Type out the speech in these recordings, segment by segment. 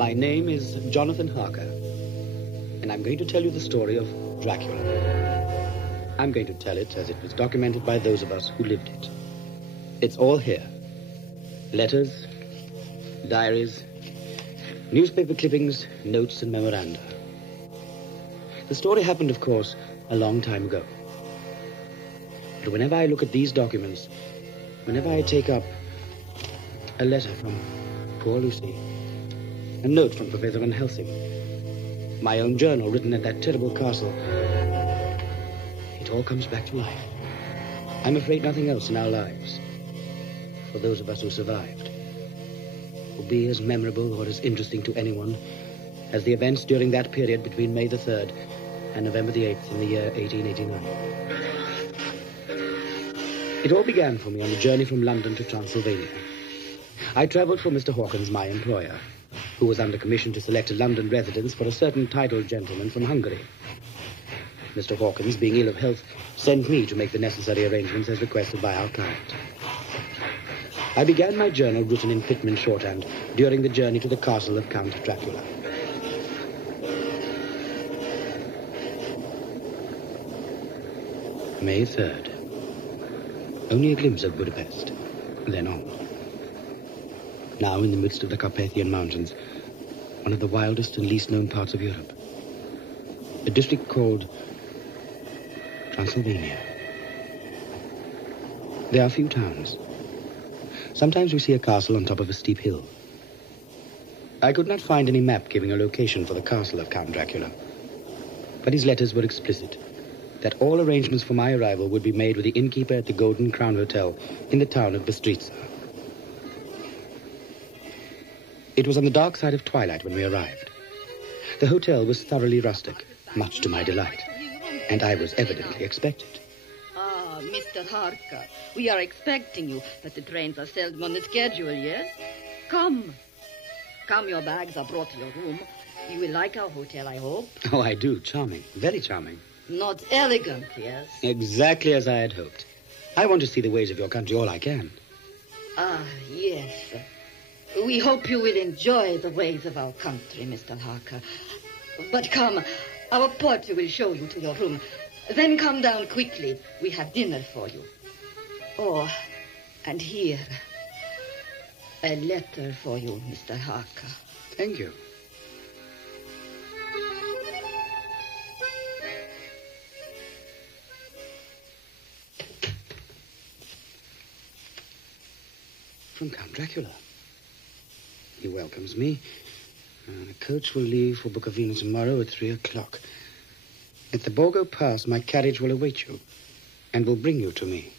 My name is Jonathan Harker, and I'm going to tell you the story of Dracula. I'm going to tell it as it was documented by those of us who lived it. It's all here. Letters, diaries, newspaper clippings, notes, and memoranda. The story happened, of course, a long time ago. But whenever I look at these documents, whenever I take up a letter from poor Lucy, a note from Professor Van Helsing, my own journal written at that terrible castle, it all comes back to life. I'm afraid nothing else in our lives, for those of us who survived, will be as memorable or as interesting to anyone as the events during that period between May the 3rd and November the 8th in the year 1889. It all began for me on the journey from London to Transylvania. I travelled for Mr. Hawkins, my employer, who was under commission to select a London residence for a certain titled gentleman from Hungary. Mr. Hawkins, being ill of health, sent me to make the necessary arrangements as requested by our client. I began my journal, written in Pitman shorthand, during the journey to the castle of Count Dracula. May 3rd. Only a glimpse of Budapest, then on. Now in the midst of the Carpathian Mountains, one of the wildest and least known parts of Europe. A district called Transylvania. There are few towns. Sometimes we see a castle on top of a steep hill. I could not find any map giving a location for the castle of Count Dracula, but his letters were explicit that all arrangements for my arrival would be made with the innkeeper at the Golden Crown Hotel in the town of Bystritza. It was on the dark side of twilight when we arrived. The hotel was thoroughly rustic, much to my delight, and I was evidently expected. Ah, Mr. Harker, we are expecting you, but the trains are seldom on the schedule, yes? Come. Come, your bags are brought to your room. You will like our hotel, I hope. Oh, I do. Charming. Very charming. Not elegant, yes? Exactly as I had hoped. I want to see the ways of your country all I can. Ah, yes. We hope you will enjoy the ways of our country, Mr. Harker. But come, our porter will show you to your room. Then come down quickly. We have dinner for you. Oh, and here, a letter for you, Mr. Harker. Thank you. From Count Dracula. He welcomes me. The coach will leave for Bukovina tomorrow at 3 o'clock. At the Borgo Pass, my carriage will await you and will bring you to me.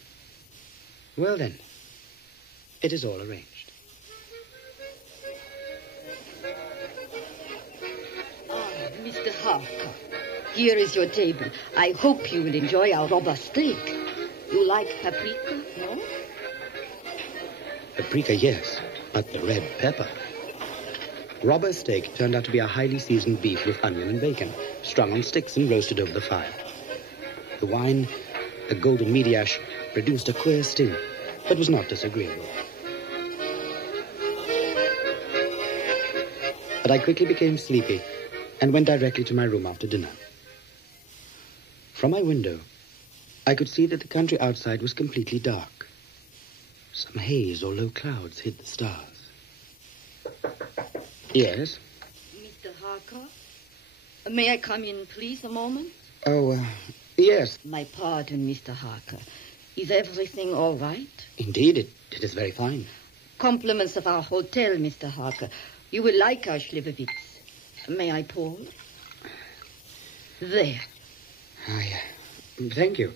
Well, then, it is all arranged. Ah, Mr. Harker, here is your table. I hope you will enjoy our robust steak. You like paprika, no? Paprika, yes, but the red pepper. Robber steak turned out to be a highly seasoned beef with onion and bacon, strung on sticks and roasted over the fire. The wine, a golden mediash, produced a queer sting, but was not disagreeable. But I quickly became sleepy and went directly to my room after dinner. From my window, I could see that the country outside was completely dark. Some haze or low clouds hid the stars. Yes? Mr. Harker, may I come in, please, a moment? Oh, yes. My pardon, Mr. Harker. Is everything all right? Indeed, it is very fine. Compliments of our hotel, Mr. Harker. You will like our Schlivovitz. May I pour? There. Thank you.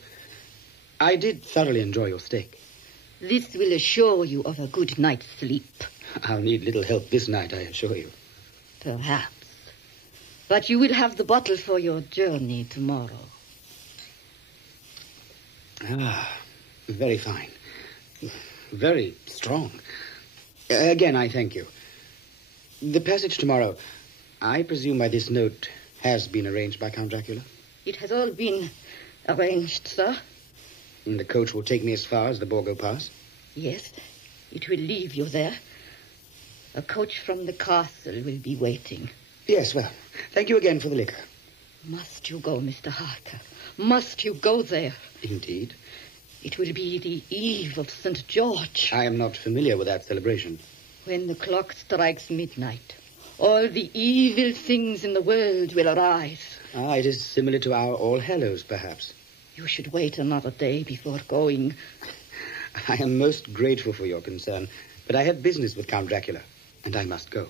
I did thoroughly enjoy your steak. This will assure you of a good night's sleep. I'll need little help this night, I assure you. Perhaps. But you will have the bottle for your journey tomorrow. Ah, very fine. Very strong. Again, I thank you. The passage tomorrow, I presume by this note, has been arranged by Count Dracula? It has all been arranged, sir. And the coach will take me as far as the Borgo Pass? Yes, it will leave you there. A coach from the castle will be waiting. Yes, well, thank you again for the liquor. Must you go, Mr. Harker? Must you go there? Indeed. It will be the eve of St. George. I am not familiar with that celebration. When the clock strikes midnight, all the evil things in the world will arise. Ah, it is similar to our All Hallows, perhaps. You should wait another day before going. I am most grateful for your concern, but I have business with Count Dracula, and I must go.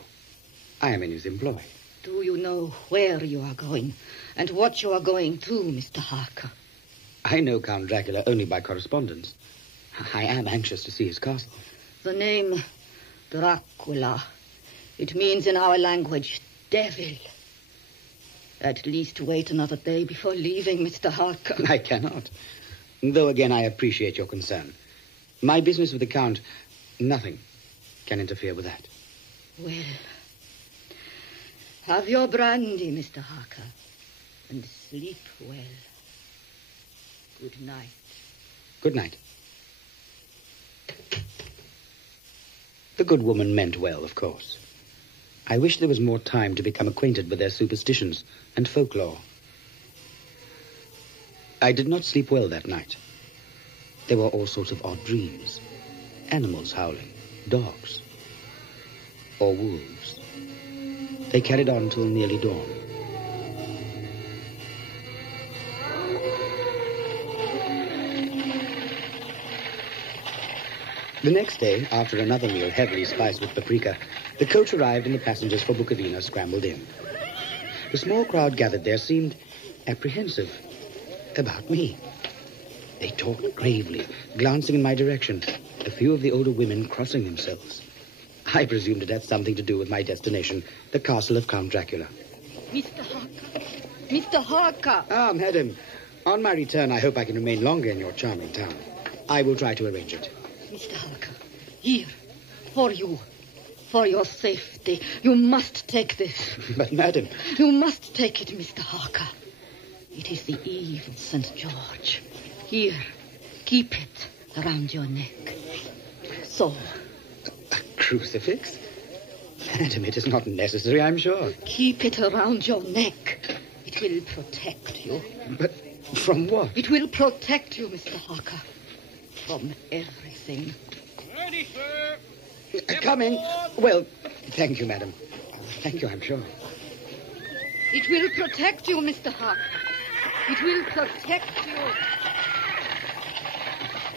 I am in his employ. Do you know where you are going and what you are going to, Mr. Harker? I know Count Dracula only by correspondence. I am anxious to see his castle. The name Dracula. It means in our language, devil. At least wait another day before leaving, Mr. Harker. I cannot. Though again, I appreciate your concern. My business with the Count, nothing can interfere with that. Well, have your brandy, Mr. Harker, and sleep well. Good night. Good night. The good woman meant well, of course. I wish there was more time to become acquainted with their superstitions and folklore. I did not sleep well that night. There were all sorts of odd dreams. Animals howling, dogs, or wolves. They carried on till nearly dawn. The next day, after another meal heavily spiced with paprika, the coach arrived and the passengers for Bukovina scrambled in. The small crowd gathered there seemed apprehensive about me. They talked gravely, glancing in my direction, a few of the older women crossing themselves. I presumed it had something to do with my destination, the castle of Count Dracula. Mr. Harker! Mr. Harker! Ah, madam. On my return, I hope I can remain longer in your charming town. I will try to arrange it. Mr. Harker, here, for you, for your safety, you must take this. But, madam... You must take it, Mr. Harker. It is the eve of St. George. Here, keep it around your neck. So. A crucifix? Madam, it is not necessary, I'm sure. Keep it around your neck. It will protect you. But from what? It will protect you, Mr. Harker. From everything. Ready, sir. Coming. Well, thank you, madam. Thank you, I'm sure. It will protect you, Mr. Harker. It will protect you.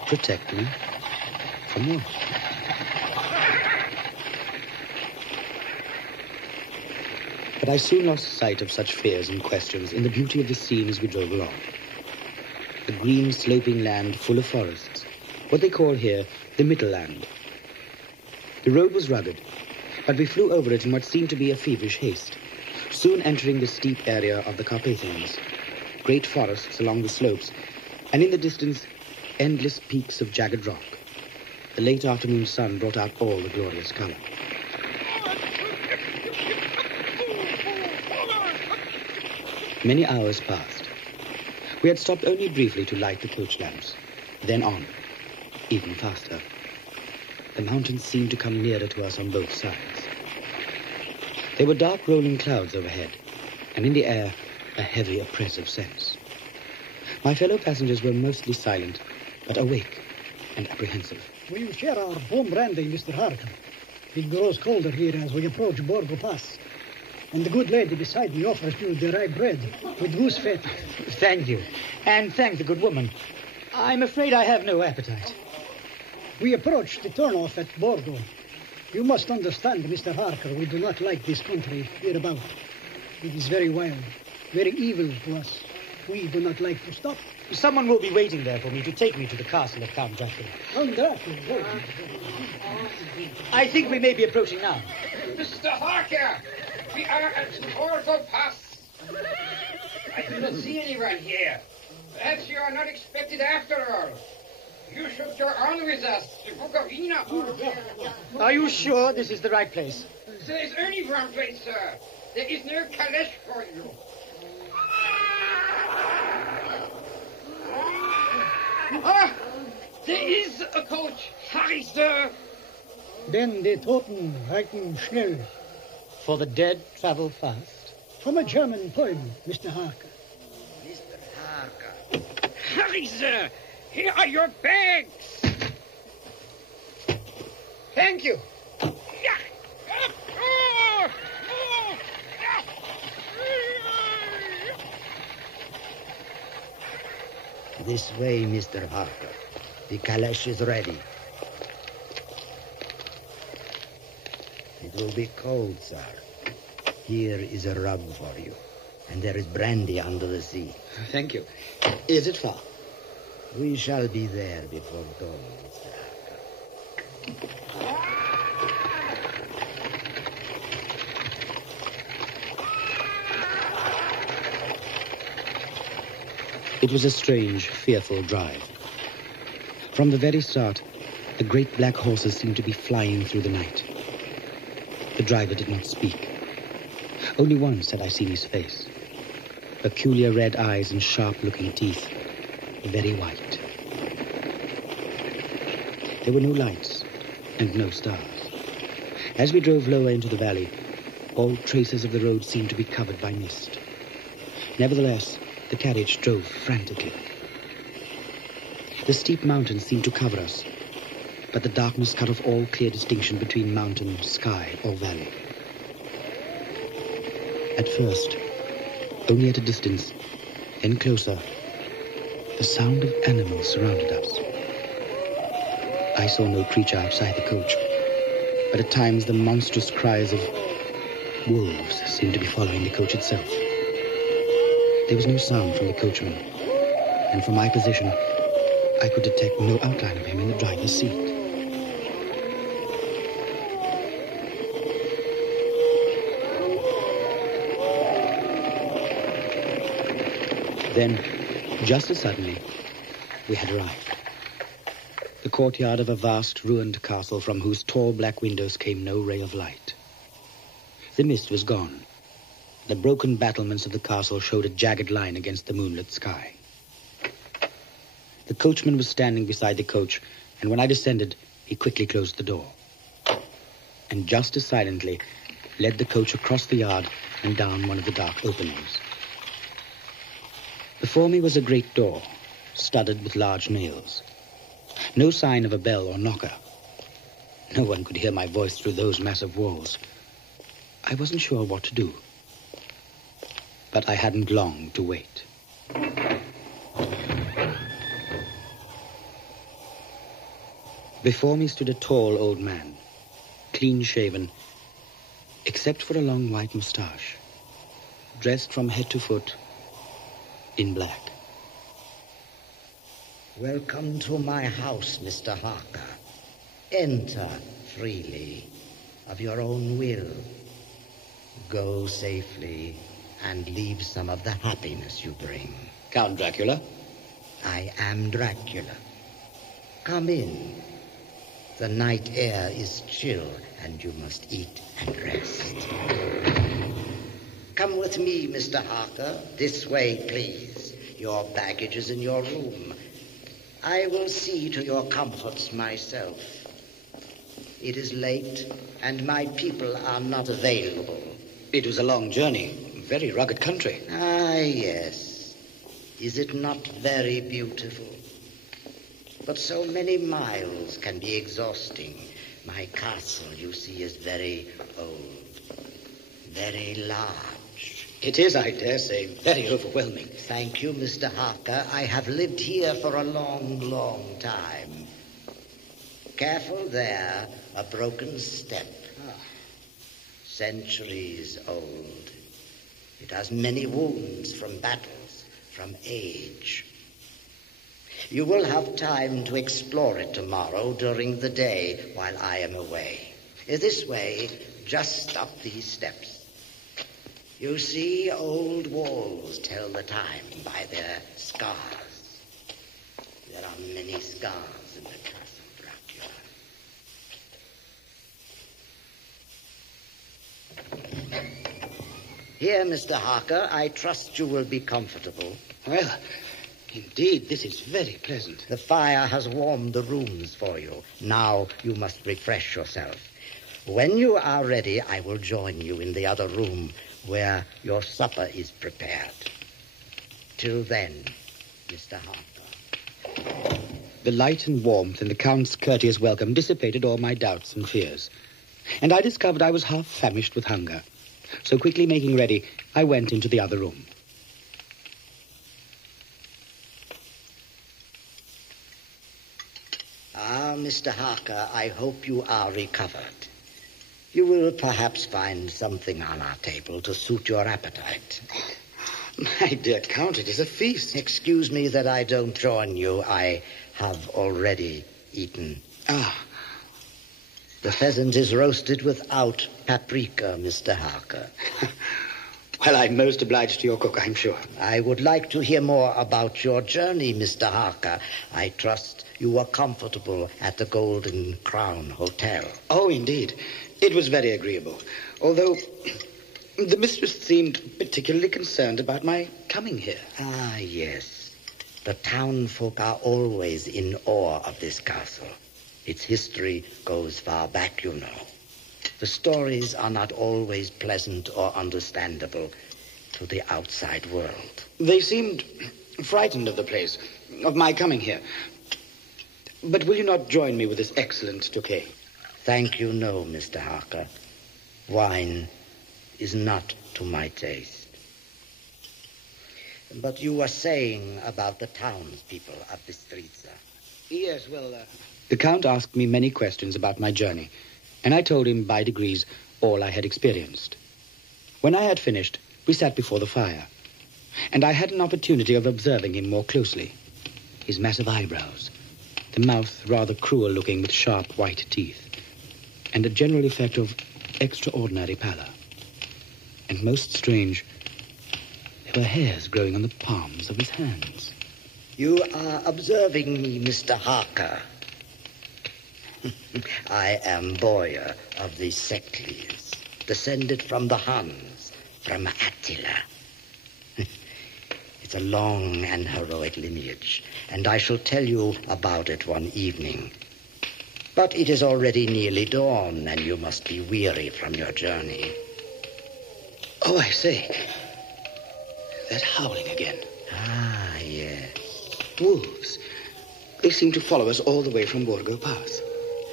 Protect me? From what? But I soon lost sight of such fears and questions in the beauty of the scene as we drove along. A green, sloping land full of forests. What they call here the Mittelland. The road was rugged, but we flew over it in what seemed to be a feverish haste, soon entering the steep area of the Carpathians. Great forests along the slopes, and in the distance, endless peaks of jagged rock. The late afternoon sun brought out all the glorious color. Many hours passed. We had stopped only briefly to light the coach lamps, then on, even faster. The mountains seemed to come nearer to us on both sides. There were dark rolling clouds overhead, and in the air, a heavy, oppressive sense. My fellow passengers were mostly silent, but awake and apprehensive. Will you share our home brandy, Mr. Harker? It grows colder here as we approach Borgo Pass. And the good lady beside me offers you the rye bread with goose fat. Thank you. And thank the good woman. I'm afraid I have no appetite. We approach the turnoff at Borgo. You must understand, Mr. Harker, we do not like this country hereabout. It is very wild, very evil to us. We do not like to stop. Someone will be waiting there for me to take me to the castle of Count Dracula. Count Dracula. I think we may be approaching now. Mr. Harker, we are at Borgo Pass. I do not see anyone here. Perhaps you are not expected after all. You should go on with us to Bukovina. Are you sure this is the right place? There is only one place, sir. There is no calèche for you. Ah! There is a coach. Hurry, sir. Denn die Toten reiten schnell. For the dead travel fast. From a German poem, Mr. Harker. Mr. Harker. Hurry, sir. Here are your bags. Thank you. This way, Mr. Harker. The calash is ready. It will be cold, sir. Here is a rug for you. And there is brandy under the sea. Thank you. Is it far? We shall be there before dawn, Mr. Harker. It was a strange, fearful drive. From the very start, the great black horses seemed to be flying through the night. The driver did not speak. Only once had I seen his face. Peculiar red eyes and sharp-looking teeth, very white. There were no lights and no stars. As we drove lower into the valley, all traces of the road seemed to be covered by mist. Nevertheless, the carriage drove frantically. The steep mountains seemed to cover us, but the darkness cut off all clear distinction between mountain, sky, or valley. At first, only at a distance, then closer, the sound of animals surrounded us. I saw no creature outside the coach, but at times the monstrous cries of wolves seemed to be following the coach itself. There was no sound from the coachman, and from my position, I could detect no outline of him in the driver's seat. Then, just as suddenly, we had arrived. The courtyard of a vast, ruined castle from whose tall black windows came no ray of light. The mist was gone. The broken battlements of the castle showed a jagged line against the moonlit sky. The coachman was standing beside the coach, and when I descended, he quickly closed the door. And just as silently, led the coach across the yard and down one of the dark openings. Before me was a great door, studded with large nails. No sign of a bell or knocker. No one could hear my voice through those massive walls. I wasn't sure what to do. But I hadn't long to wait. Before me stood a tall old man, clean-shaven, except for a long white moustache, dressed from head to foot in black. Welcome to my house, Mr. Harker. Enter freely, of your own will. Go safely and leave some of the happiness you bring. Count Dracula? I am Dracula. Come in. The night air is chill, and you must eat and rest. Come with me, Mr. Harker. This way, please. Your baggage is in your room. I will see to your comforts myself. It is late, and my people are not available. It was a long journey, very rugged country. Ah, yes. Is it not very beautiful? But so many miles can be exhausting. My castle, you see, is very old, very large. It is, I dare say, very overwhelming. Thank you, Mr. Harker. I have lived here for a long, long time. Careful there, a broken step. Centuries old. It has many wounds from battles, from age. You will have time to explore it tomorrow during the day while I am away. This way, just up these steps. You see, old walls tell the time by their scars. There are many scars in the castle, Dracula. Here, Mr. Harker, I trust you will be comfortable. Well, Indeed, this is very pleasant. The fire has warmed the rooms for you. Now you must refresh yourself. When you are ready, I will join you in the other room where your supper is prepared. Till then, Mr. Harker. The light and warmth and the Count's courteous welcome dissipated all my doubts and fears. And I discovered I was half famished with hunger. So quickly making ready, I went into the other room. Ah, Mr. Harker, I hope you are recovered. You will perhaps find something on our table to suit your appetite. My dear Count, it is a feast. Excuse me that I don't join you. I have already eaten. Ah. The pheasant is roasted without paprika, Mr. Harker. Well, I'm most obliged to your cook, I'm sure. I would like to hear more about your journey, Mr. Harker. I trust you were comfortable at the Golden Crown Hotel. Oh, indeed. It was very agreeable. Although the mistress seemed particularly concerned about my coming here. Ah, yes. The townfolk are always in awe of this castle. Its history goes far back, you know. The stories are not always pleasant or understandable to the outside world. They seemed frightened of the place, of my coming here. But will you not join me with this excellent Stoker? Thank you, no, Mr. Harker. Wine is not to my taste. But you were saying about the townspeople of Bistritza. Yes, well, The Count asked me many questions about my journey, and I told him by degrees all I had experienced. When I had finished, we sat before the fire, and I had an opportunity of observing him more closely. His massive eyebrows, the mouth rather cruel-looking with sharp white teeth, and a general effect of extraordinary pallor. And most strange, there were hairs growing on the palms of his hands. You are observing me, Mr. Harker. I am Boyer of the Sectleys, descended from the Huns, from Attila. It's a long and heroic lineage, and I shall tell you about it one evening. But it is already nearly dawn, and you must be weary from your journey. Oh, I say. That howling again. Ah, yes. Wolves. They seem to follow us all the way from Borgo Pass.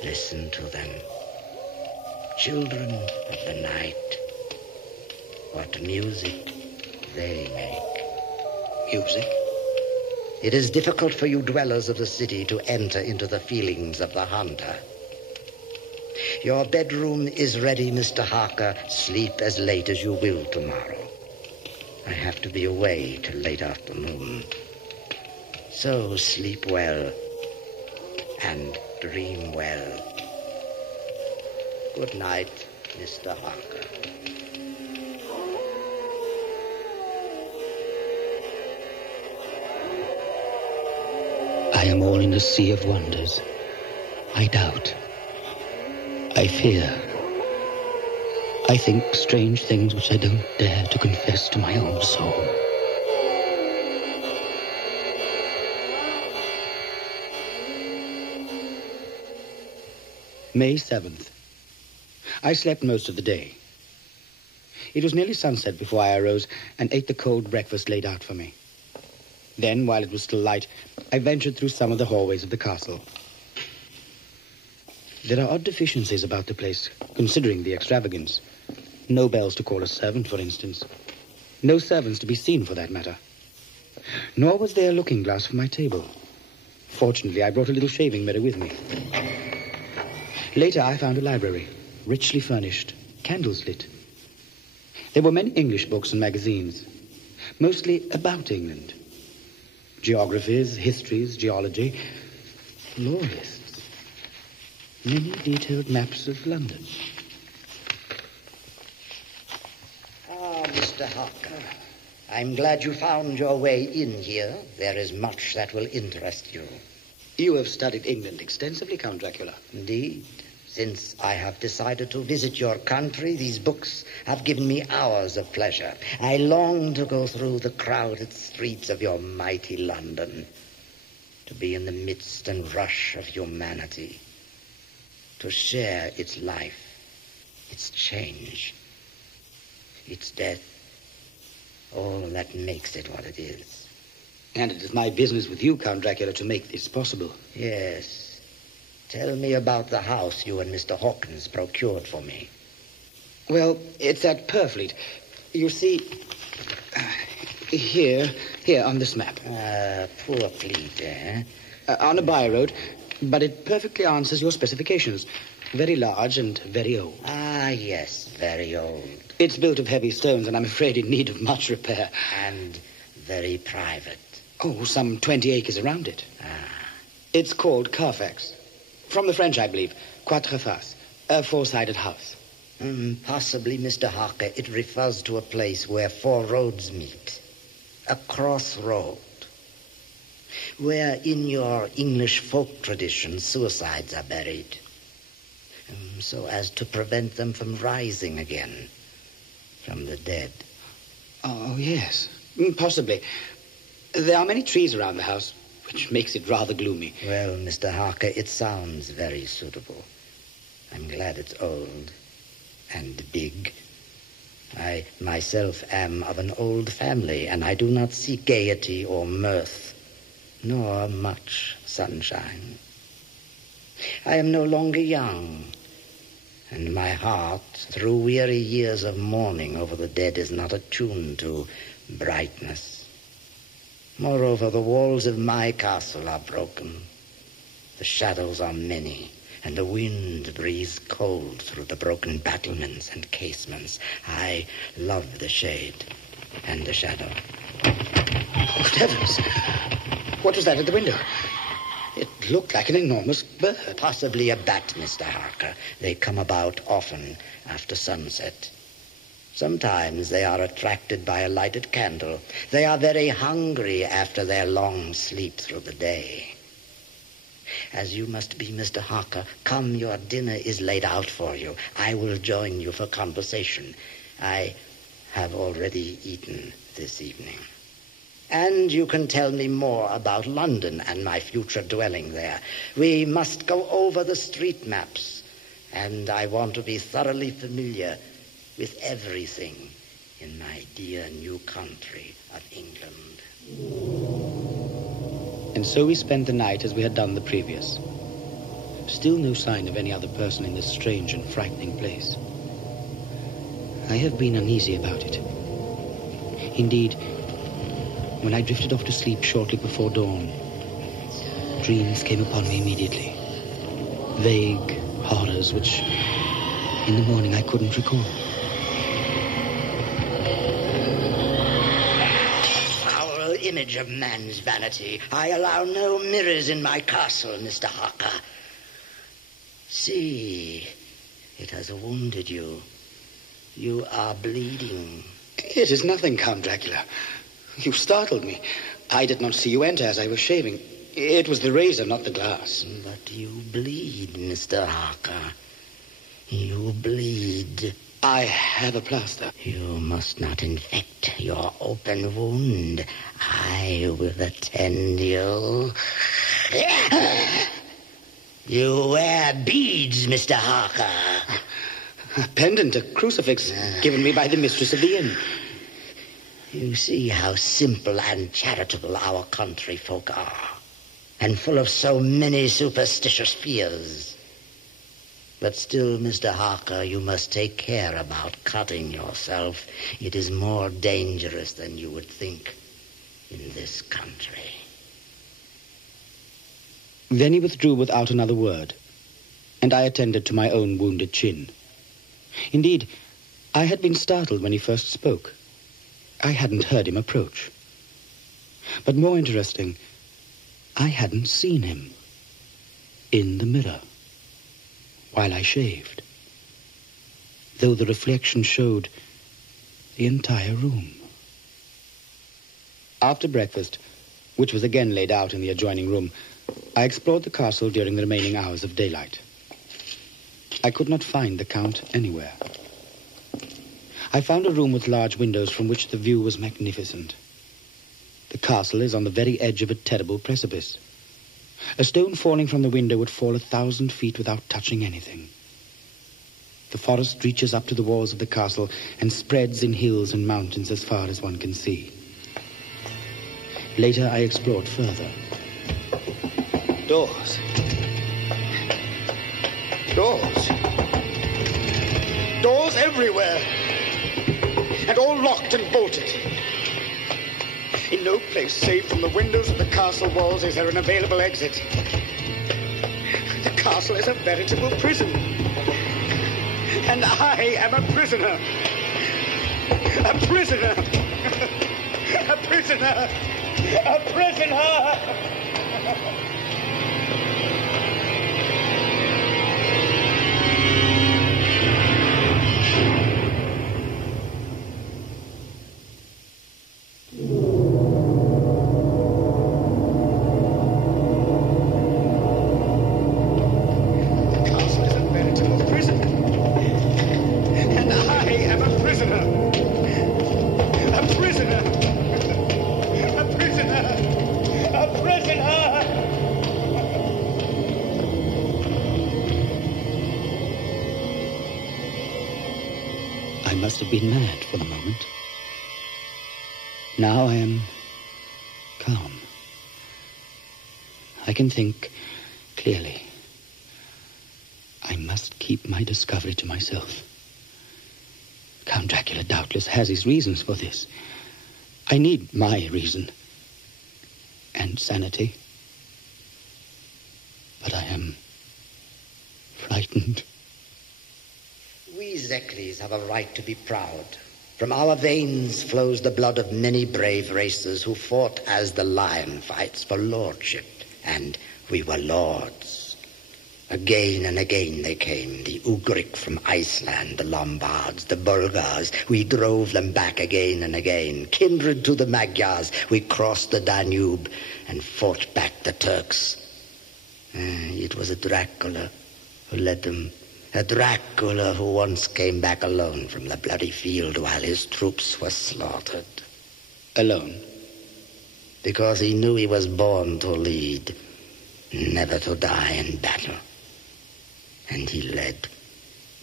Listen to them. Children of the night. What music they make. Music? It is difficult for you dwellers of the city to enter into the feelings of the hunter. Your bedroom is ready, Mr. Harker. Sleep as late as you will tomorrow. I have to be away till late afternoon. So sleep well and dream well. Good night, Mr. Harker. I am all in a sea of wonders. I doubt. I fear. I think strange things which I don't dare to confess to my own soul. May 7th. I slept most of the day. It was nearly sunset before I arose and ate the cold breakfast laid out for me. Then, while it was still light, I ventured through some of the hallways of the castle. There are odd deficiencies about the place, considering the extravagance. No bells to call a servant, for instance. No servants to be seen, for that matter. Nor was there a looking-glass for my table. Fortunately, I brought a little shaving mirror with me. Later, I found a library, richly furnished, candles lit. There were many English books and magazines, mostly about England. Geographies, histories, geology, law lists. Many detailed maps of London. Ah, Mr. Harker, I'm glad you found your way in here. There is much that will interest you. You have studied England extensively, Count Dracula. Indeed. Since I have decided to visit your country, these books have given me hours of pleasure. I long to go through the crowded streets of your mighty London, to be in the midst and rush of humanity, to share its life, its change, its death, all that makes it what it is. And it is my business with you, Count Dracula, to make this possible. Yes. Tell me about the house you and Mr. Hawkins procured for me. Well, it's at Purfleet. You see, here on this map. Purfleet, eh? On a by-road, but it perfectly answers your specifications. Very large and very old. Ah, yes, very old. It's built of heavy stones, and I'm afraid in need of much repair. And very private. Oh, some 20 acres around it. It's called Carfax. From the French, I believe. Quatre faces. A four-sided house. Possibly, Mr. Harker, it refers to a place where four roads meet. A crossroad. Where, in your English folk tradition, suicides are buried. So as to prevent them from rising again from the dead. Oh, yes. Possibly. There are many trees around the house, which makes it rather gloomy. Well, Mr. Harker, it sounds very suitable. I'm glad it's old and big. I myself am of an old family, and I do not seek gaiety or mirth, nor much sunshine. I am no longer young, and my heart, through weary years of mourning over the dead, is not attuned to brightness. Moreover, the walls of my castle are broken. The shadows are many, and the wind breathes cold through the broken battlements and casements. I love the shade and the shadow. Good heavens! What was that at the window? It looked like an enormous bird. Possibly a bat, Mr. Harker. They come about often after sunset. Sometimes they are attracted by a lighted candle. They are very hungry after their long sleep through the day. As you must be, Mr. Harker, come, your dinner is laid out for you. I will join you for conversation. I have already eaten this evening. And you can tell me more about London and my future dwelling there. We must go over the street maps, and I want to be thoroughly familiar with everything in my dear new country of England. And so we spent the night as we had done the previous. Still no sign of any other person in this strange and frightening place. I have been uneasy about it. Indeed, when I drifted off to sleep shortly before dawn, dreams came upon me immediately. Vague horrors which, in the morning, I couldn't recall. Image of man's vanity. I allow no mirrors in my castle, Mr. Harker. See, it has wounded you. You are bleeding. It is nothing, Count Dracula. You startled me. I did not see you enter as I was shaving. It was the razor, not the glass. But you bleed, Mr. Harker. You bleed. I have a plaster. You must not infect your open wound. I will attend you. You wear beads, Mr. Harker. A pendant, a crucifix, given me by the mistress of the inn. You see how simple and charitable our country folk are, and full of so many superstitious fears. But still, Mr. Harker, you must take care about cutting yourself. It is more dangerous than you would think in this country. Then he withdrew without another word, and I attended to my own wounded chin. Indeed, I had been startled when he first spoke. I hadn't heard him approach. But more interesting, I hadn't seen him in the mirror while I shaved, though the reflection showed the entire room. After breakfast, which was again laid out in the adjoining room, I explored the castle during the remaining hours of daylight. I could not find the Count anywhere. I found a room with large windows from which the view was magnificent. The castle is on the very edge of a terrible precipice. A stone falling from the window would fall 1,000 feet without touching anything. The forest reaches up to the walls of the castle and spreads in hills and mountains as far as one can see. Later, I explored further. Doors. Doors. Doors everywhere. And all locked and bolted. In no place, save from the windows of the castle walls, is there an available exit. The castle is a veritable prison. And I am a prisoner. A prisoner. A prisoner. A prisoner. I must have been mad for the moment. Now I am calm. I can think clearly. I must keep my discovery to myself. Count Dracula doubtless has his reasons for this. I need my reason and sanity. But I am frightened. We Zeklis have a right to be proud. From our veins flows the blood of many brave races who fought as the lion fights for lordship, and we were lords. Again and again they came, the Ugric from Iceland, the Lombards, the Bulgars. We drove them back again and again. Kindred to the Magyars, we crossed the Danube and fought back the Turks. It was a Dracula who led them. A Dracula who once came back alone from the bloody field while his troops were slaughtered. Alone? Because he knew he was born to lead, never to die in battle. And he led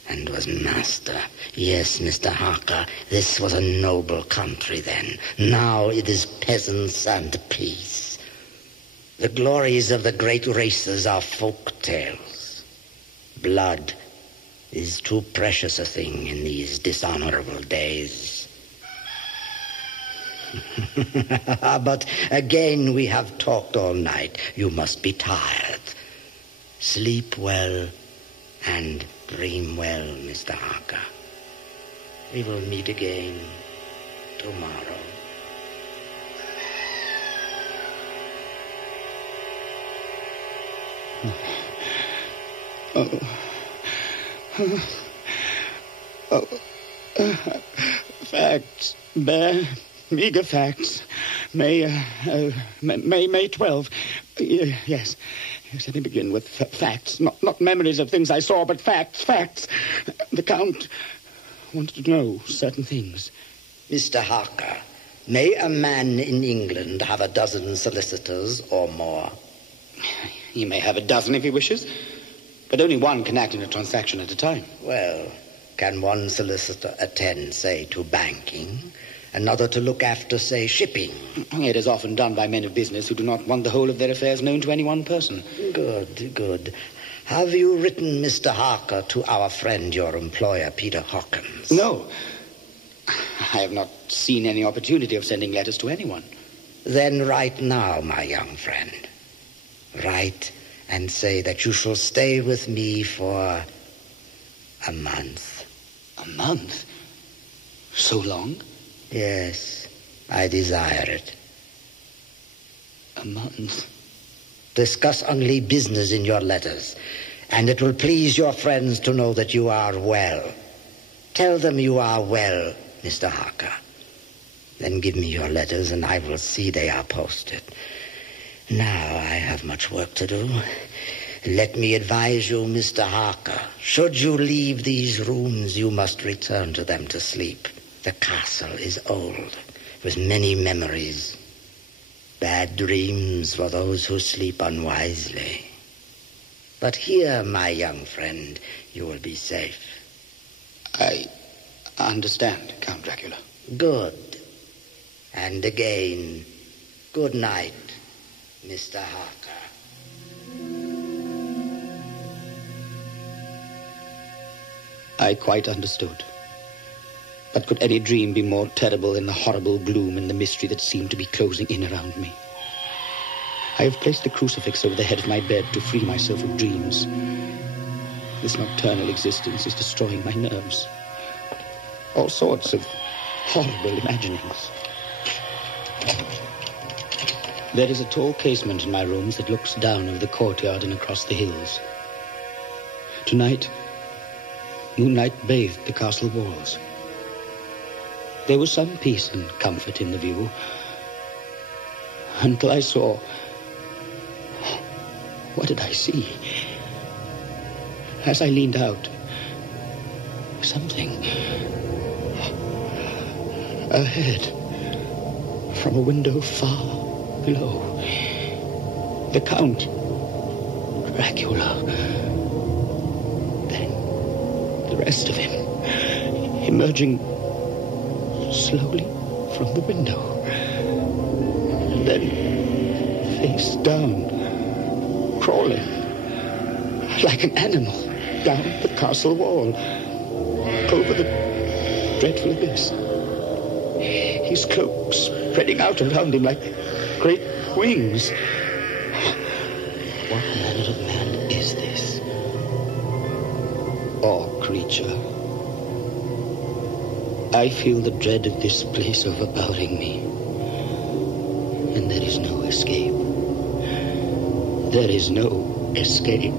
and was master. Yes, Mr. Harker, this was a noble country then. Now it is peasants and peace. The glories of the great races are folk tales. Blood is too precious a thing in these dishonorable days. But again we have talked all night. You must be tired. Sleep well and dream well, Mr. Harker. We will meet again tomorrow. Facts, bare, meager facts. May 12. Yes, let me begin with facts. Not memories of things I saw, but facts. The Count wanted to know certain things. Mr. Harker, may a man in England have a dozen solicitors or more? He may have a dozen if he wishes, but only one can act in a transaction at a time. Well, can one solicitor attend, say, to banking, another to look after, say, shipping? It is often done by men of business who do not want the whole of their affairs known to any one person. Good. Have you written, Mr. Harker, to our friend, your employer, Peter Hawkins? No. I have not seen any opportunity of sending letters to anyone. Then write now, my young friend. Write and say that you shall stay with me for a month. A month? So long? Yes, I desire it. A month? Discuss only business in your letters, and it will please your friends to know that you are well. Tell them you are well, Mr. Harker. Then give me your letters, and I will see they are posted. Now I have much work to do. Let me advise you, Mr. Harker. Should you leave these rooms, you must return to them to sleep. The castle is old, with many memories. Bad dreams for those who sleep unwisely. But here, my young friend, you will be safe. I understand, Count Dracula. Good. And again, good night, Mr. Harker. I quite understood. But could any dream be more terrible than the horrible gloom and the mystery that seemed to be closing in around me? I have placed the crucifix over the head of my bed to free myself of dreams. This nocturnal existence is destroying my nerves. All sorts of horrible imaginings. There is a tall casement in my rooms that looks down over the courtyard and across the hills. Tonight, moonlight bathed the castle walls. There was some peace and comfort in the view, until I saw... What did I see? As I leaned out, something ahead, from a window far below. The Count Dracula. Then the rest of him, emerging slowly from the window. And then face down, crawling like an animal down the castle wall, over the dreadful abyss. His cloak spreading out around him like great wings. What manner of man is this? Or creature? I feel the dread of this place overpowering me. And there is no escape. There is no escape.